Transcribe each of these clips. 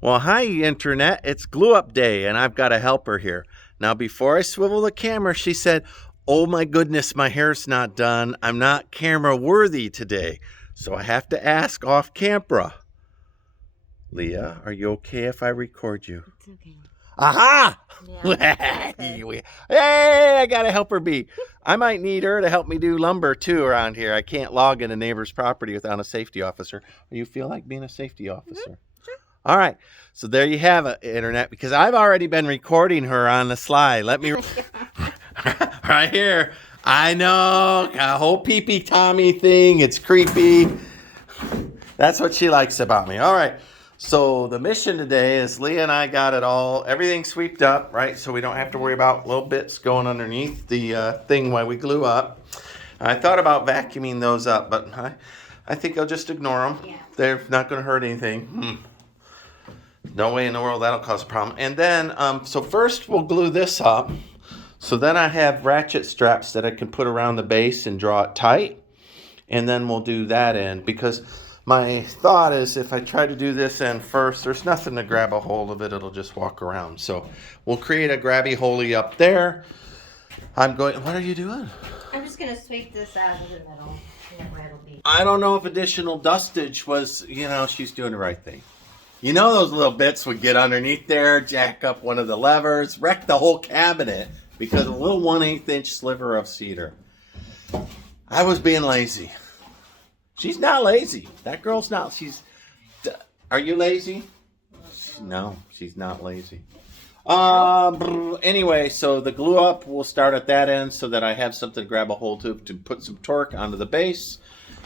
Well, hi, Internet. It's glue up day, and I've got a helper here. Now, before I swivel the camera, she said, "Oh my goodness, my hair's not done. I'm not camera worthy today. So I have to ask off camera." Leah, are you okay if I record you? It's okay. Aha! Yeah, okay. Hey, I got a helper bee. I might need her to help me do lumber too around here. I can't log in a neighbor's property without a safety officer. You feel like being a safety officer? Sure. All right. So there you have it, Internet, because I've already been recording her on the slide. Let me right here. I know, a whole pee-pee Tommy thing. It's creepy. That's what she likes about me. All right. So the mission today is Leah and I got it all, everything sweeped up, right? So we don't have to worry about little bits going underneath the thing while we glue up. I thought about vacuuming those up, but I think I'll just ignore them. Yeah. They're not going to hurt anything. No way in the world that'll cause a problem. And then, so first we'll glue this up. So then I have ratchet straps that I can put around the base and draw it tight. And then we'll do that end, because my thought is if I try to do this end first, there's nothing to grab a hold of it. It'll just walk around. So we'll create a grabby holey up there. What are you doing? I'm just going to sweep this out of the middle. And where it'll be. I don't know if additional dustage was, she's doing the right thing. You know those little bits would get underneath there, jack up one of the levers, wreck the whole cabinet because of a little 1/8 inch sliver of cedar. I was being lazy. She's not lazy. That girl's not. Are you lazy? No, she's not lazy. Anyway, so the glue up will start at that end so that I have something to grab a hold of to put some torque onto the base,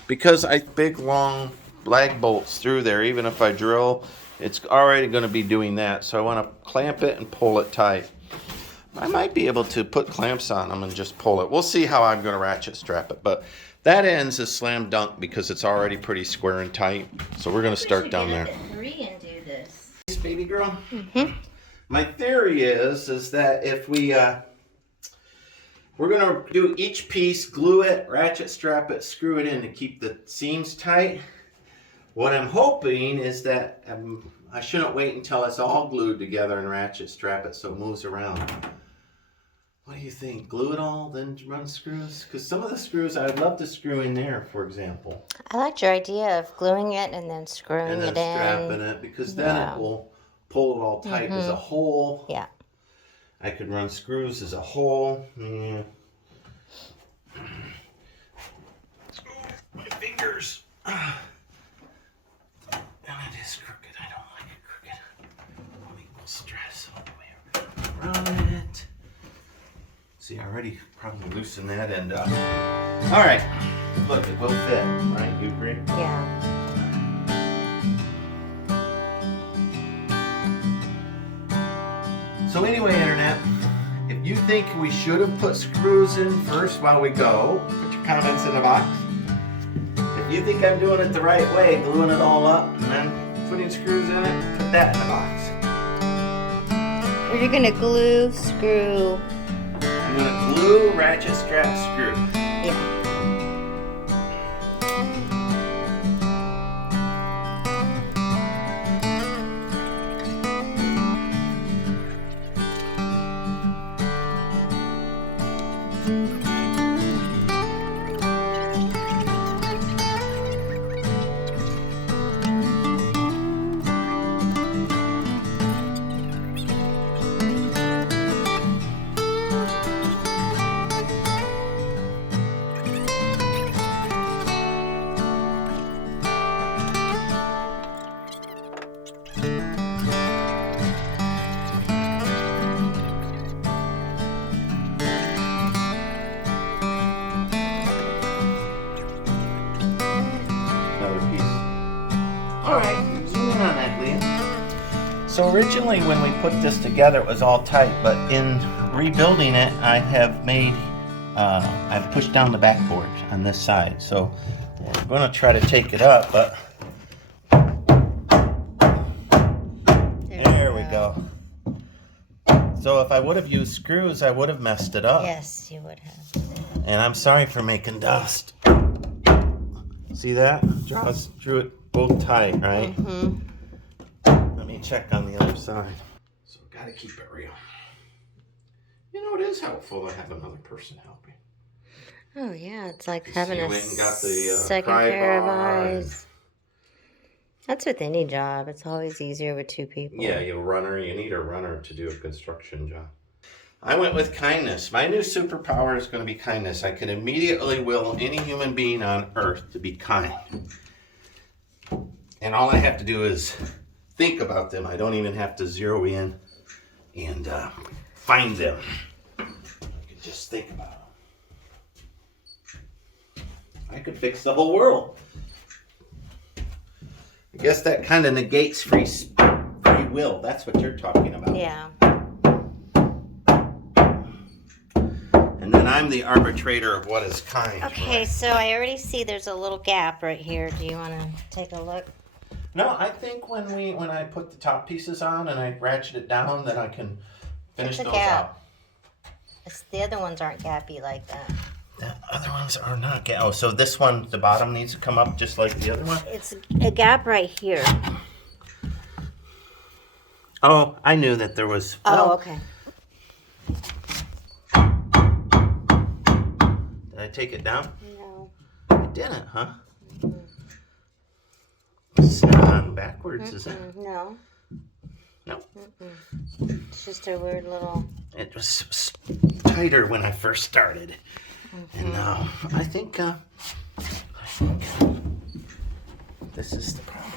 because I big long lag bolts through there. Even if I drill, it's already going to be doing that. So I want to clamp it and pull it tight. I might be able to put clamps on them and just pull it. We'll see how I'm going to ratchet strap it, but that end's a slam dunk because it's already pretty square and tight. So we're going to start down there. Get up at 3 and do this. Baby girl. Mm-hmm. My theory is that if we're going to do each piece, glue it, ratchet strap it, screw it in to keep the seams tight. What I'm hoping is that I shouldn't wait until it's all glued together and ratchet strap it so it moves around. What do you think? Glue it all, then run screws? Because some of the screws I'd love to screw in there, for example. I liked your idea of gluing it and then screwing And then it in. strapping it, because then it will pull it all tight as a whole. Yeah. I could run screws as a whole. Yeah. My fingers. Now it is crooked. I don't like it crooked. Let me stress all the way around it. See, I already probably loosened that end up. All right. Look, it will fit, right? You agree? Yeah. So anyway, Internet, if you think we should have put screws in first while we go, put your comments in the box. If you think I'm doing it the right way, gluing it all up and then putting screws in it, put that in the box. You're going to glue, screw. I'm going to glue, ratchet, strap, screw. Yeah. Alright, zoom in on that, Leah. So originally when we put this together it was all tight, but in rebuilding it I have made, I've pushed down the backboard on this side. So we're going to try to take it up, but there we go. So if I would have used screws I would have messed it up. Yes, you would have. And I'm sorry for making dust. See that? Drew it both tight, right? Mm-hmm. Let me check on the other side. So gotta keep it real. You know, it is helpful to have another person helping. Oh yeah, it's like You having a went and got the second pry pair of bar eyes. That's with any job. It's always easier with two people. Yeah, you need a runner to do a construction job. I went with kindness. My new superpower is going to be kindness. I can immediately will any human being on earth to be kind. And all I have to do is think about them. I don't even have to zero in and find them. I can just think about them. I could fix the whole world. I guess that kind of negates free will. That's what you're talking about. Yeah. And then I'm the arbitrator of what is kind. Okay, right? so I already see there's a little gap right here. Do you want to take a look? No, I think when I put the top pieces on and I ratchet it down, then I can finish It's a those gap. out. The other ones aren't gappy like that. The other ones are not gap. Oh, so this one, the bottom needs to come up just like the other one? It's a gap right here. Oh, I knew that there was. Oh, okay. Did I take it down? No. I didn't, huh? It's not on backwards, is it? No. No. It's just a weird little... It was tighter when I first started. And now I think this is the problem.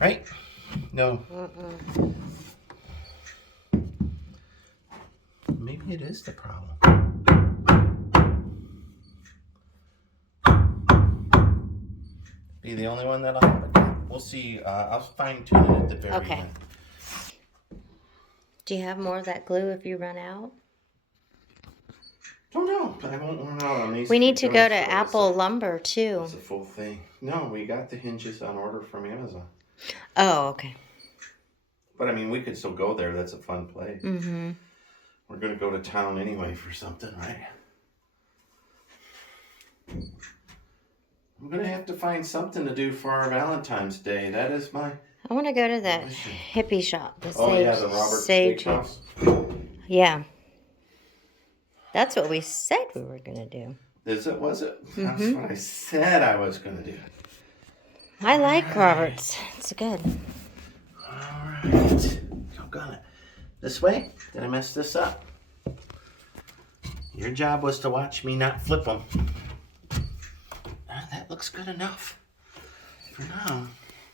Right? No. Maybe it is the problem. Be the only one that'll have it. We'll see. I'll fine tune it at the very Okay. end. Do you have more of that glue if you run out? Don't know. I won't run out on these. We need to go to joints, so Apple Lumber too. It's a full thing. No, we got the hinges on order from Amazon. Oh, okay. But I mean, we could still go there. That's a fun place. Mm-hmm. We're going to go to town anyway for something, right? I'm going to have to find something to do for our Valentine's Day. That is my... I want to go to that mission. hippie shop. The Oh, sage, yeah, the Robert sage. Steakhouse. Yeah. That's what we said we were going to do. Is it? Was it? That's what I said I was going to do. I like Robert's. It's good. All right. I'm gonna. This way? Did I mess this up? Your job was to watch me not flip them. That looks good enough for now.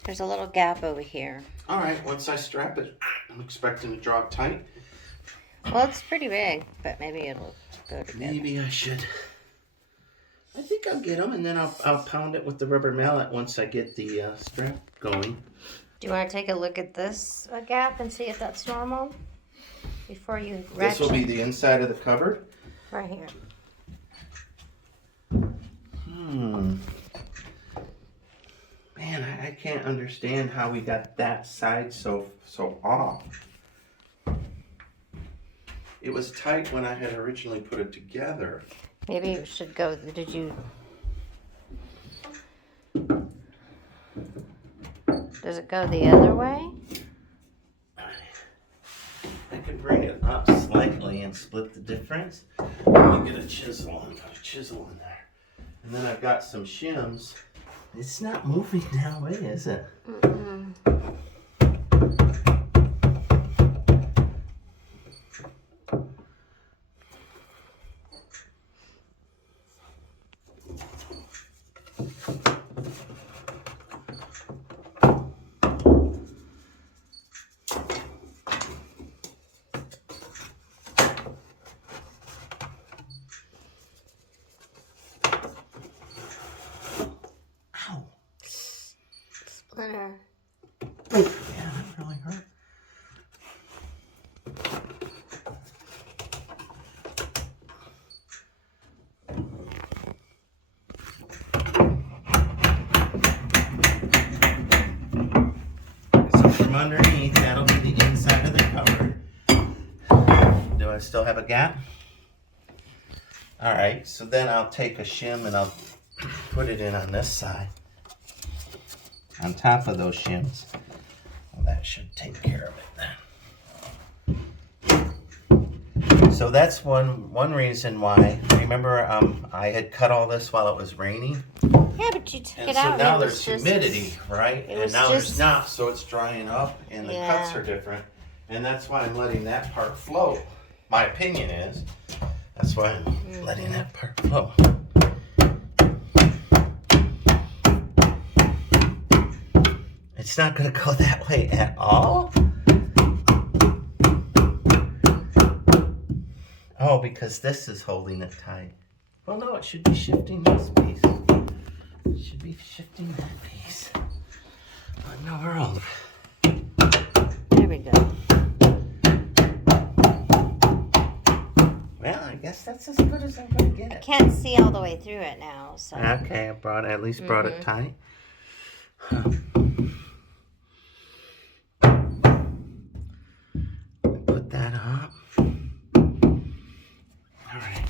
There's a little gap over here. All right, once I strap it, I'm expecting to draw it tight. Well, it's pretty big, but maybe it'll go together. Maybe I should. I think I'll get them, and then I'll pound it with the rubber mallet once I get the strap going. Do you want to take a look at this gap and see if that's normal? Before you This ratchet? will be the inside of the cupboard. Right here. Man, I can't understand how we got that side so off. It was tight when I had originally put it together. Maybe you should go, did you... Does it go the other way? I could bring it up slightly and split the difference. Let me get a chisel and put a chisel in there. And then I've got some shims. It's not moving that way, is it? Splinter. Yeah, that really hurt. So from underneath, that'll be the inside of the cupboard. Do I still have a gap? All right, so then I'll take a shim and I'll put it in on this side. On top of those shims. I'll that should take care of it then. So that's one reason why. Remember, I had cut all this while it was raining. Yeah, but you took And it so out. now and it there's was just- humidity, right? it And was now there's just- not, so it's drying up and the cuts Yeah. are different. And that's why I'm letting that part float. My opinion is, that's why I'm letting that part float. It's not gonna go that way at all? Oh, because this is holding it tight. Well, no, it should be shifting this piece. It should be shifting that piece. What in the world? There we go. Well, I guess that's as good as I'm gonna get I it. can't see all the way through it now, so. Okay, I at least brought it tight. Put that up. All right.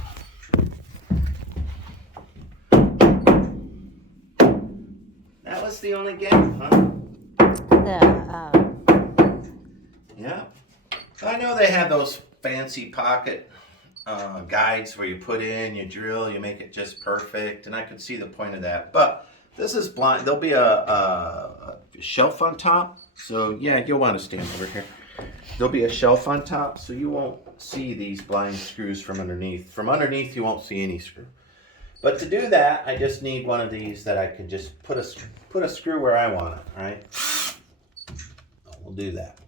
That was the only gap, huh? Yeah. I know they have those fancy pocket guides where you put in, you drill, you make it just perfect, and I could see the point of that. But this is blind. There'll be a shelf on top, so yeah, you'll want to stand over here. There'll be a shelf on top, so you won't see these blind screws from underneath. From underneath, you won't see any screw. But to do that, I just need one of these that I can just put a screw where I want it, right? We'll do that.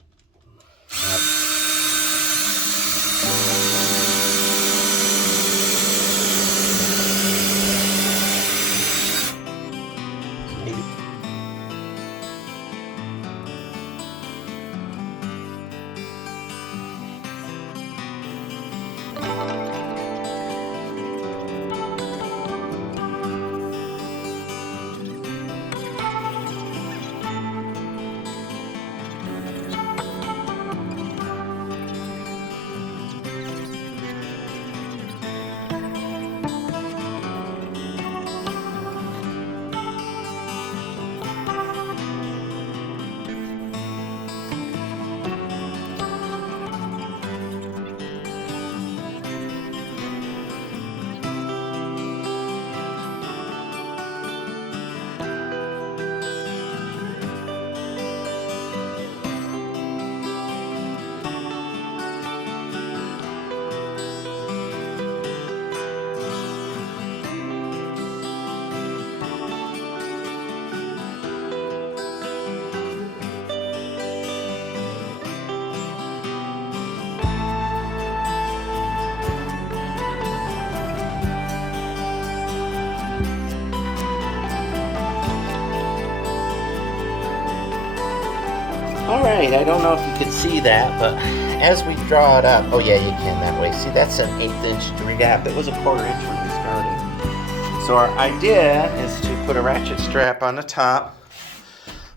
All right, I don't know if you could see that, but as we draw it up, oh yeah, you can that way. See, that's an 1/8 inch gap. It was a 1/4 inch when we started. So our idea is to put a ratchet strap on the top,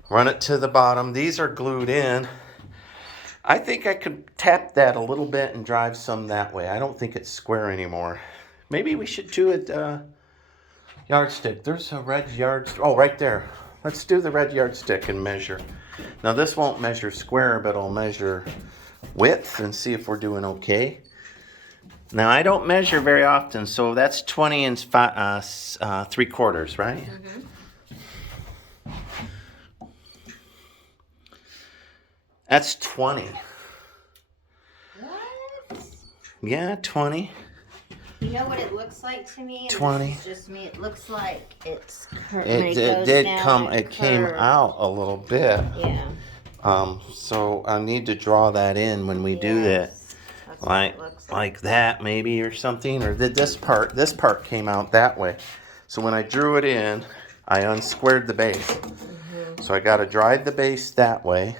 run it to the bottom. These are glued in. I think I could tap that a little bit and drive some that way. I don't think it's square anymore. Maybe we should do it yardstick. There's a red yardstick. Oh, right there. Let's do the red yardstick and measure. Now this won't measure square, but it'll measure width and see if we're doing okay. Now I don't measure very often, so that's 20 and 3/4, right? That's 20. What? Yeah, 20. You know what it looks like to me? And 20. This is just me. It looks like it's It goes did down come. and It came curves. out a little bit. Yeah. So I need to draw that in when we do that. Yes. That's what it looks Like that maybe or something, or did this part came out that way. So when I drew it in, I unsquared the base. So I got to drive the base that way,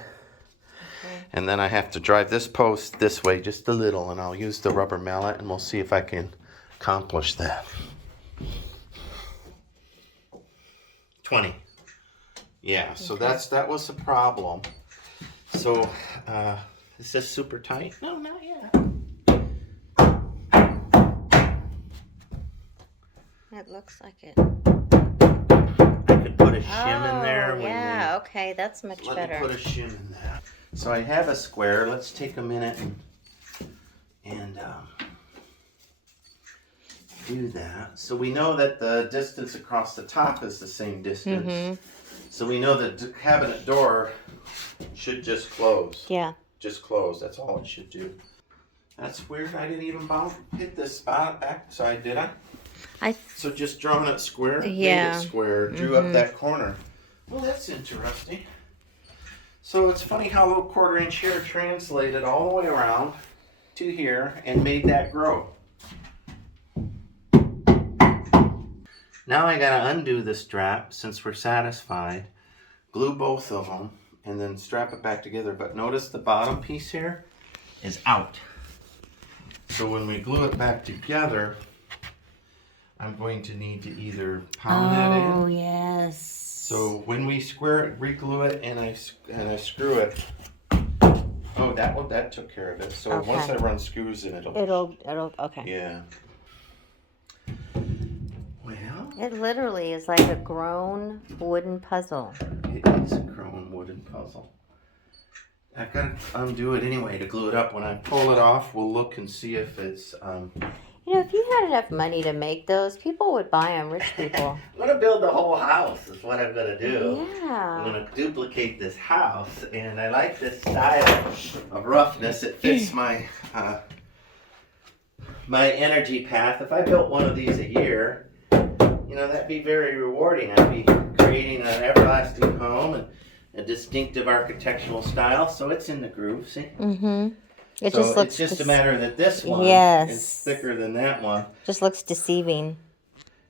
and then I have to drive this post this way just a little, and I'll use the rubber mallet and we'll see if I can accomplish that. 20. Yeah, so that was the problem. So is this super tight? No, not yet. It looks like it. I could put a shim in there. Oh, when yeah. Okay, that's much Let better. me put a shim in that. So I have a square. Let's take a minute and do that. So we know that the distance across the top is the same distance. So we know that the cabinet door should just close. Yeah. Just close. That's all it should do. That's weird. I didn't even hit this spot back side, did I? So just drawing it square, Yeah. made it square, drew up that corner. Well, that's interesting. So it's funny how a little 1/4 inch here translated all the way around to here and made that grow. Now I gotta undo the strap since we're satisfied, glue both of them, and then strap it back together. But notice the bottom piece here is out. So when we glue it back together, I'm going to need to either pound that in. Oh, yes. So when we square it, re-glue it, and I screw it. Oh, that took care of it. So Okay. once I run screws in, it'll okay. yeah. Well, It literally is like a grown wooden puzzle. it is a grown wooden puzzle. I've got to undo it anyway to glue it up. When I pull it off, we'll look and see if it's You know, if you had enough money to make those, people would buy them, rich people. I'm going to build the whole house is what I'm going to do. I'm Yeah. going to duplicate this house, and I like this style of roughness. It fits my my energy path. If I built one of these a year, you know, that'd be very rewarding. I'd be creating an everlasting home and a distinctive architectural style. So it's in the groove, see? Mm-hmm. It So just looks it's just a matter that this one Yes. is thicker than that one. just looks deceiving.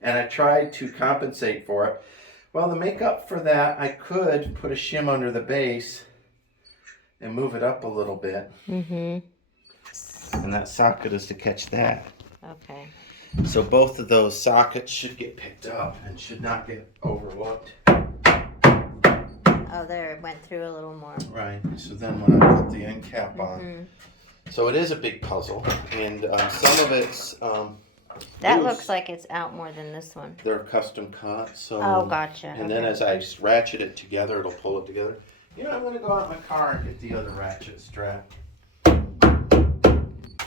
And I tried to compensate for it. Well, to make up for that, I could put a shim under the base and move it up a little bit. Mm-hmm. And that socket is to catch that. Okay. So both of those sockets should get picked up and should not get overlooked. Oh, there, it went through a little more. Right. So then when I put the end cap on. Mhm. So it is a big puzzle. And some of it's... That loose. looks like it's out more than this one. They're custom cut. So, Oh, gotcha. And then as I ratchet it together, it'll pull it together. You know, I'm going to go out in my car and get the other ratchet strap.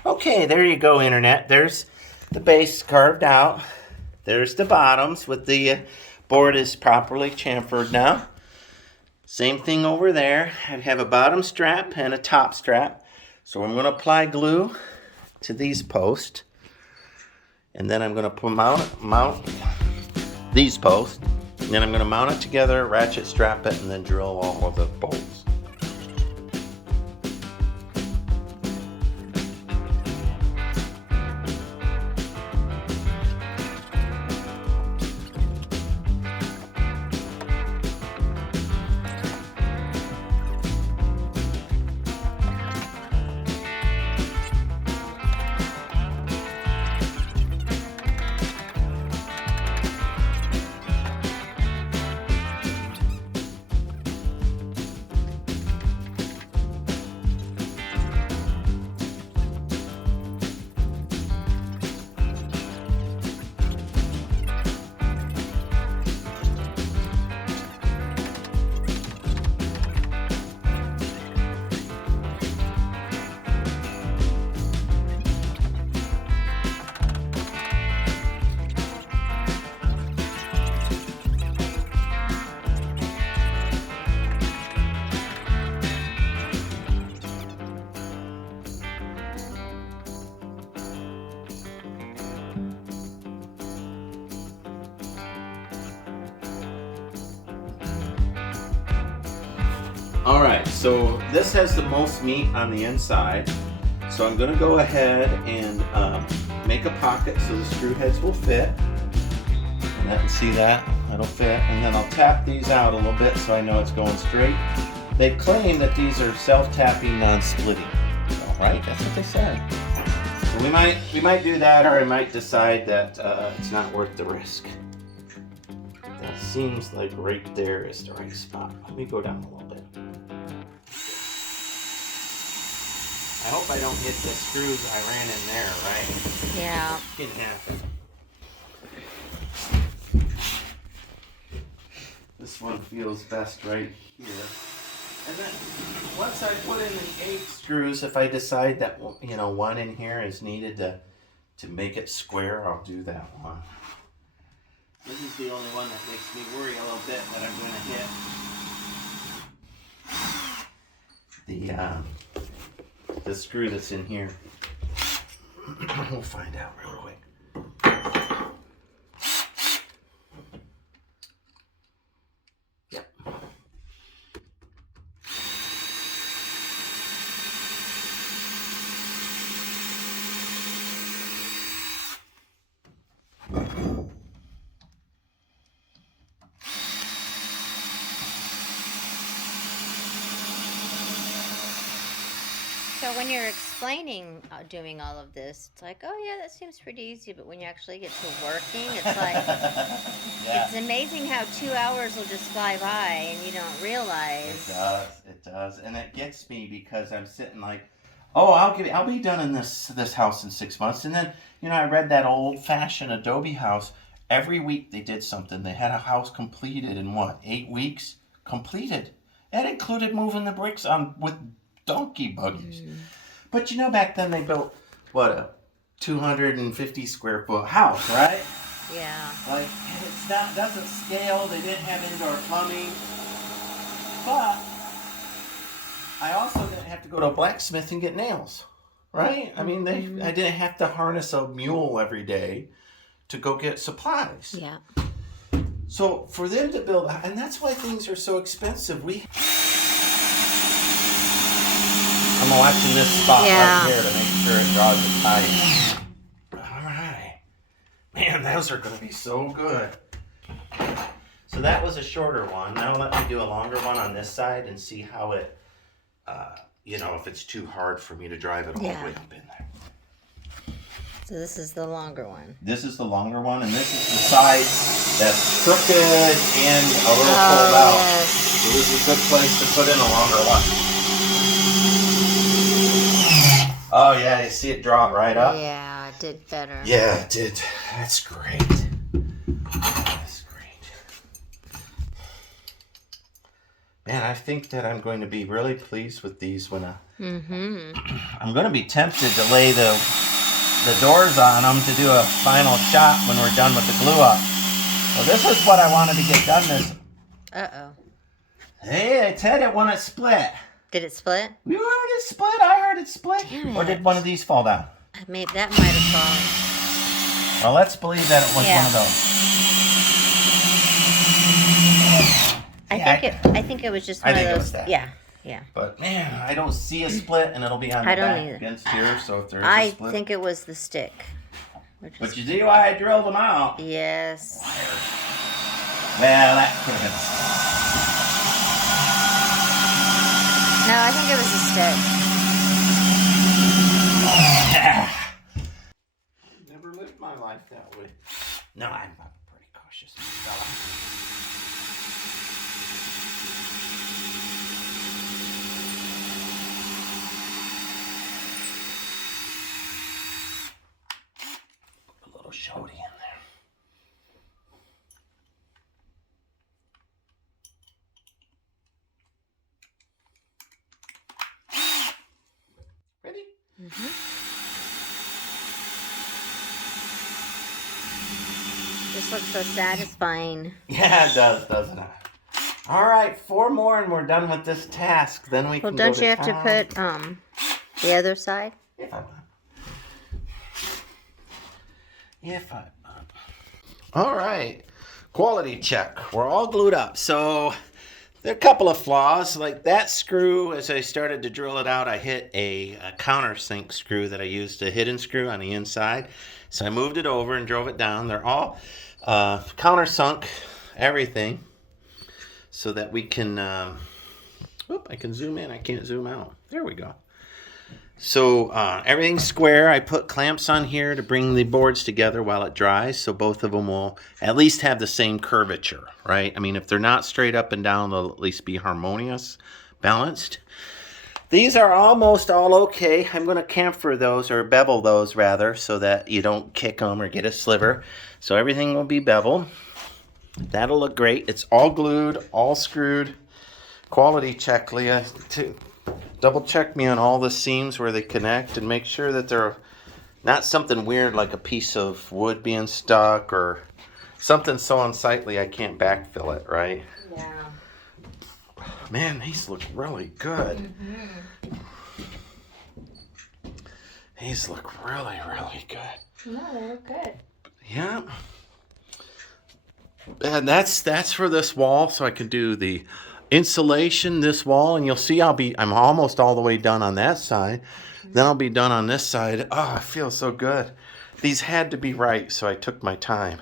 Okay, there you go, Internet. There's the base carved out. There's the bottoms with the board is properly chamfered now. Same thing over there. I have a bottom strap and a top strap. So I'm going to apply glue to these posts. And then I'm going to mount these posts. And then I'm going to mount it together, ratchet strap it, and then drill all of the bolts. Alright, so this has the most meat on the inside. So I'm going to go ahead and make a pocket so the screw heads will fit. And I can see that, that'll fit. And then I'll tap these out a little bit so I know it's going straight. They claim that these are self-tapping, non-splitting. Alright, that's what they said. So we might do that, or I might decide that it's not worth the risk. That seems like right there is the right spot. Let me go down a little bit. I hope I don't hit the screws I ran in there, right? Yeah. It can happen. This one feels best right here. And then once I put in the 8 screws, if I decide that, you know, one in here is needed to make it square, I'll do that one. This is the only one that makes me worry a little bit that I'm going to hit the screw that's in here. We'll find out real quick. Yep. So when you're explaining doing all of this, it's like, oh yeah, that seems pretty easy. But when you actually get to working, it's like, Yeah. it's amazing how 2 hours will just fly by and you don't realize. It does, and it gets me because I'm sitting like, oh, I'll be done in this house in 6 months, and then you know I read that old-fashioned Adobe house. Every week they did something. They had a house completed in what, 8 weeks? Completed. That included moving the bricks on with donkey buggies. But you know, back then they built what, a 250 square foot house, right? Yeah. Like, doesn't scale. They didn't have indoor plumbing. But I also didn't have to go to a blacksmith and get nails, right? I mean, I didn't have to harness a mule every day to go get supplies. Yeah. So for them to build, and that's why things are so expensive. I'm watching this spot right here to make sure it draws it tight. All right. Man, those are going to be so good. So that was a shorter one. Now let me do a longer one on this side and see how it, you know, if it's too hard for me to drive it all the way up in there. So this is the longer one. This is the longer one, and this is the side that's crooked and a little pulled out. Yes. So this is a good place to put in a longer one. Oh yeah, you see it drop right up? Yeah, it did better. Yeah, it did. That's great. That's great. Man, I think that I'm going to be really pleased with these when I'm going to be tempted to lay the doors on them to do a final shot when we're done with the glue up. Well, this is what I wanted to get done this. Uh-oh. Hey, I said it when it split. Did it split? You heard it split? I heard it split. Damn Or it. did one of these fall down? That might have fallen. Well, let's believe that it was one of those. I think it was just one of think it those. was that. Yeah. But man, I don't see a split, and it'll be on the I don't back either. against here. So if there is a I split, think it was the stick. but you see why I drilled them out? Yes. Well, that could have. No, I think it was a stick. Never lived my life that way. No, I'm a pretty cautious fella. Put a little shorty in there. Ready? This looks so satisfying. Yeah, it does, doesn't it? All right, 4 more and we're done with this task. Then we Well, can don't go you have to town. put the other side? If I want. If I want. All right, quality check. We're all glued up. So there are a couple of flaws. Like that screw, as I started to drill it out, I hit a countersink screw that I used, a hidden screw on the inside. So I moved it over and drove it down. They're all countersunk, everything, so that we can, I can zoom in. I can't zoom out. There we go. So everything's square. I put clamps on here to bring the boards together while it dries, so both of them will at least have the same curvature, right? I mean, if they're not straight up and down, they'll at least be harmonious, balanced. These are almost all okay. I'm going to chamfer those, or bevel those rather, so that you don't kick them or get a sliver. So everything will be beveled. That'll look great. It's all glued, all screwed. quality check, Leah. To double check me on all the seams where they connect and make sure that they're not something weird like a piece of wood being stuck or something so unsightly I can't backfill it, right? Yeah. Man, these look really good. Mm-hmm. These look really, really good. No, they look good. Yeah. And that's for this wall, so I can do the insulation this wall, and you'll see I'm almost all the way done on that side. Then I'll be done on this side. Oh, I feel so good. These had to be right, so I took my time.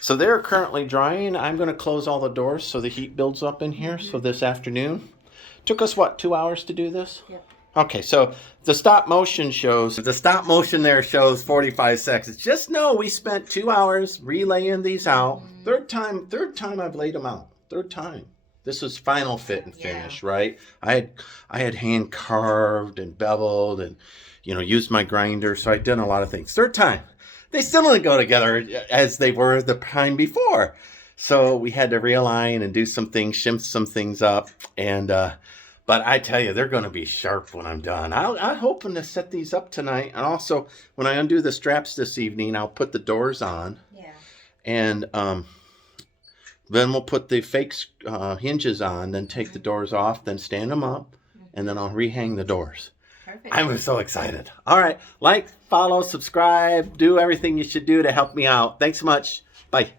So they're currently drying. I'm going to close all the doors so the heat builds up in here. So this afternoon. Took us, what, 2 hours to do this? Yep. Okay, so the stop motion there shows 45 seconds. Just know we spent 2 hours relaying these out. Third time I've laid them out. Third time. This was final fit and finish, right? I had hand carved and beveled and, used my grinder. So I did a lot of things. Third time. They still didn't go together as they were the time before. So we had to realign and do some things, shim some things up. And, but I tell you, they're going to be sharp when I'm done. I'm hoping to set these up tonight. And also, when I undo the straps this evening, I'll put the doors on. Yeah. And then we'll put the fake hinges on, then take the doors off, then stand them up, and then I'll rehang the doors. Perfect. I'm so excited. All right. Like, follow, subscribe, do everything you should do to help me out. Thanks so much. Bye.